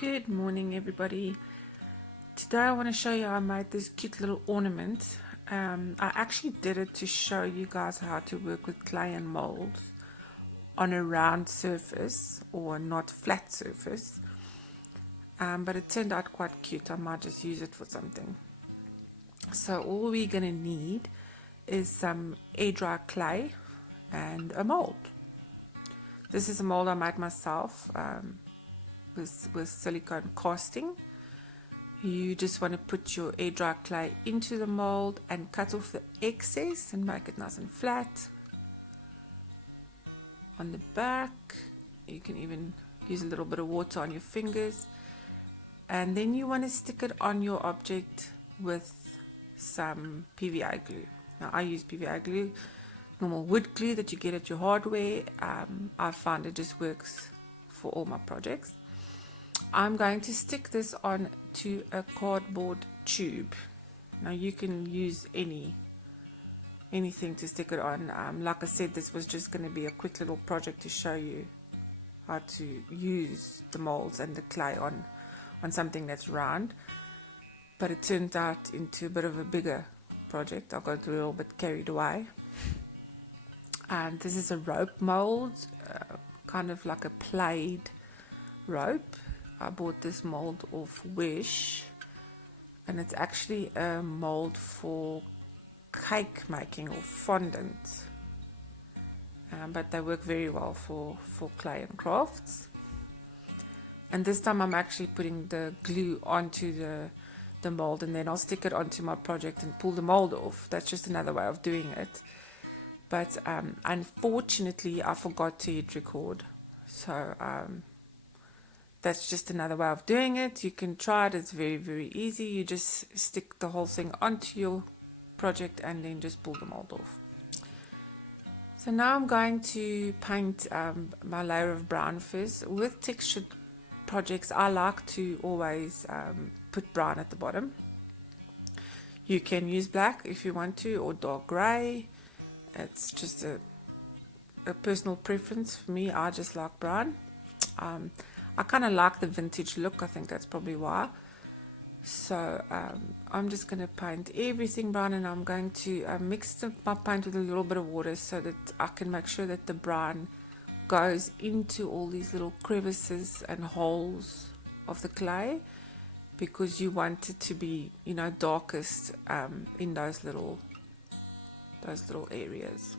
Good morning, everybody. Today I want to show you how I made this cute little ornament. I actually did it to show you guys how to work with clay and molds on a round surface or not flat surface, but it turned out quite cute. I might just use it for something. So all we're going to need is some air dry clay and a mold. This is a mold I made myself with silicone casting. You just want to put your air dry clay into the mold and cut off the excess and make it nice and flat. On the back, you can even use a little bit of water on your fingers, and then you want to stick it on your object with some PVA glue. Now I use PVA glue, normal wood glue that you get at your hardware. I find it just works for all my projects. I'm going to stick this on to a cardboard tube. Now you can use anything to stick it on. Like I said, this was just going to be a quick little project to show you how to use the molds and the clay on something that's round. But it turned out into a bit of a bigger project. I got a little bit carried away. And this is a rope mold, kind of like a plaid rope. I bought this mold off Wish, and it's actually a mold for cake making or fondant, but they work very well for clay and crafts. And this time I'm actually putting the glue onto the mold, and then I'll stick it onto my project and pull the mold off. That's just another way of doing it. But unfortunately I forgot to hit record, so that's just another way of doing it. You can try it. It's very, very easy. You just stick the whole thing onto your project and then just pull the mold off. So now I'm going to paint my layer of brown first. With textured projects, I like to always put brown at the bottom. You can use black if you want to, or dark grey. It's just a personal preference. For me, I just like brown. I kind of like the vintage look. I think that's probably why. So I'm just going to paint everything brown, and I'm going to mix my paint with a little bit of water so that I can make sure that the brown goes into all these little crevices and holes of the clay, because you want it to be, darkest in those little areas.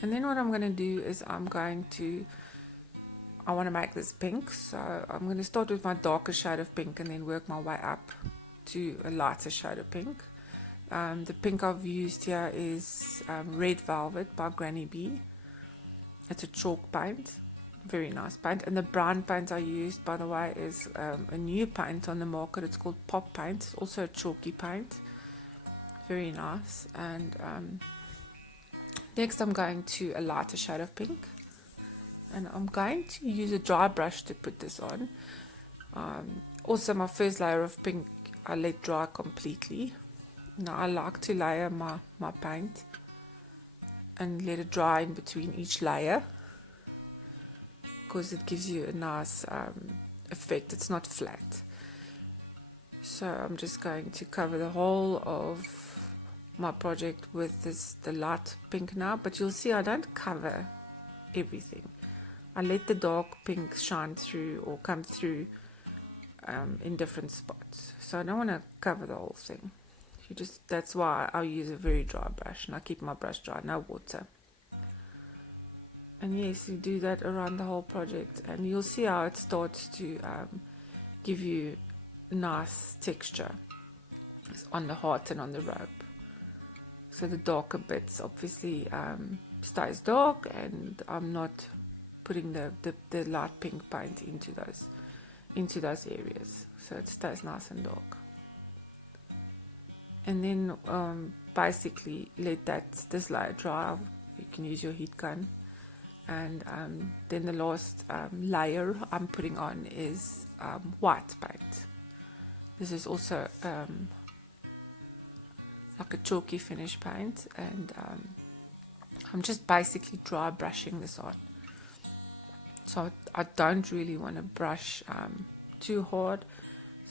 And then what I'm going to do is I want to make this pink, so I'm going to start with my darker shade of pink and then work my way up to a lighter shade of pink. The pink I've used here is Red Velvet by Granny B. It's a chalk paint, very nice paint. And the brown paint I used, by the way, is a new paint on the market. It's called Pop Paint. It's also a chalky paint, very nice. And next I'm going to a lighter shade of pink. And I'm going to use a dry brush to put this on. Also, my first layer of pink I let dry completely. Now I like to layer my paint and let it dry in between each layer, because it gives you a nice effect. It's not flat. So I'm just going to cover the whole of my project with the light pink now, but you'll see I don't cover everything. I let the dark pink shine through or come through in different spots. So I don't want to cover the whole thing. That's why I'll use a very dry brush, and I keep my brush dry, no water. And yes, you do that around the whole project, and you'll see how it starts to give you nice texture on the heart and on the rope. So the darker bits obviously stays dark, and I'm not putting the light pink paint into those areas, so it stays nice and dark. And then basically let this layer dry. You can use your heat gun, and then the last layer I'm putting on is white paint. This is also like a chalky finish paint, and I'm just basically dry brushing this on. So I don't really want to brush too hard.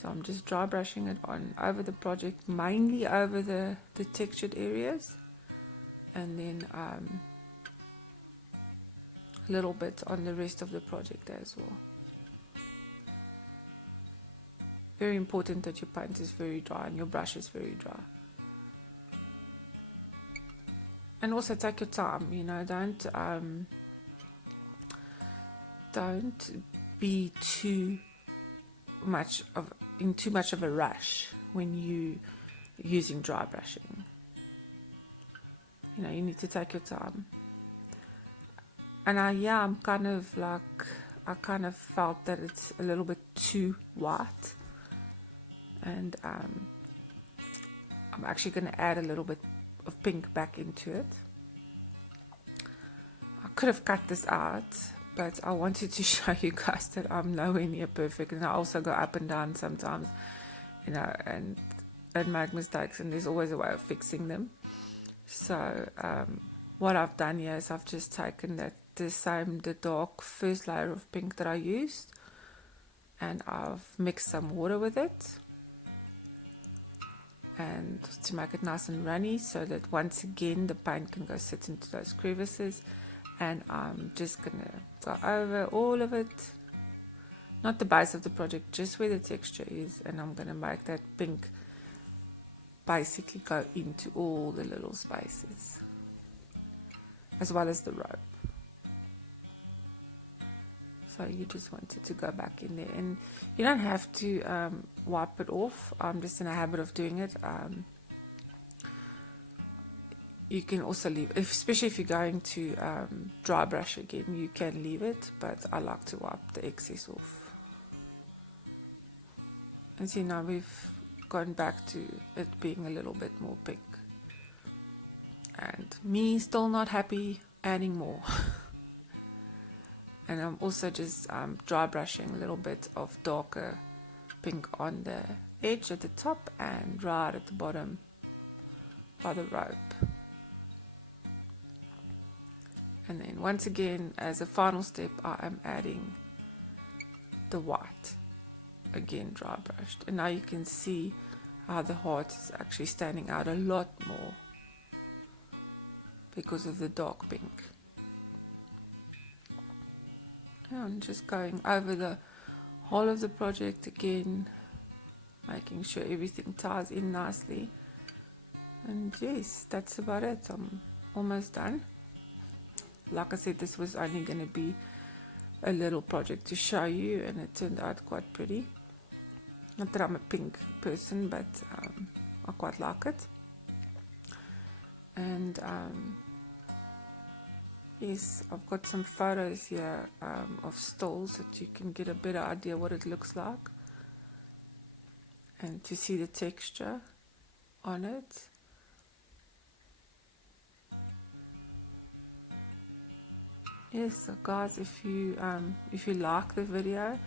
So I'm just dry brushing it on over the project, mainly over the textured areas, and then a little bit on the rest of the project as well. Very important that your paint is very dry and your brush is very dry. And also take your time, you know, don't be too much of a rush when you using dry brushing. You know, you need to take your time. And I kind of felt that it's a little bit too white, and I'm actually going to add a little bit of pink back into it. I could have cut this out, but I wanted to show you guys that I'm nowhere near perfect, and I also go up and down sometimes, you know, and make mistakes, and there's always a way of fixing them. So what I've done here is I've just taken the dark first layer of pink that I used, and I've mixed some water with it, and to make it nice and runny, so that once again the paint can go sit into those crevices. And I'm just gonna go over all of it, not the base of the project, just where the texture is, and I'm gonna make that pink basically go into all the little spaces, as well as the rope. So you just want it to go back in there, and you don't have to wipe it off. I'm just in a habit of doing it. You can also leave, especially if you're going to dry brush again, you can leave it, but I like to wipe the excess off. And see, now we've gone back to it being a little bit more pink, and me still not happy, adding more. And I'm also just dry brushing a little bit of darker pink on the edge at the top and right at the bottom by the rope. And then once again, as a final step, I am adding the white, again dry brushed. And now you can see how the heart is actually standing out a lot more because of the dark pink. And I'm just going over the whole of the project again, making sure everything ties in nicely. And yes, that's about it. I'm almost done. Like I said, this was only going to be a little project to show you, and it turned out quite pretty. Not that I'm a pink person, but I quite like it. And yes, I've got some photos here of stalls so that you can get a better idea what it looks like, and to see the texture on it. Yes, so guys, if you like the video,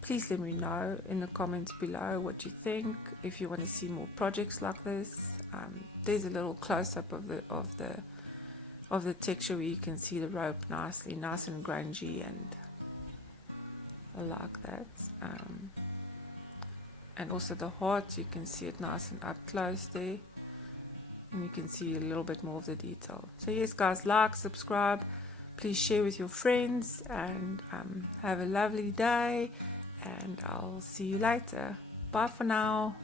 please let me know in the comments below what you think. If you want to see more projects like this, there's a little close-up of the texture where you can see the rope nice and grungy, and I like that. And also the heart, you can see it nice and up close there, and you can see a little bit more of the detail. So yes, guys, like, subscribe. Please share with your friends, and have a lovely day, and I'll see you later. Bye for now.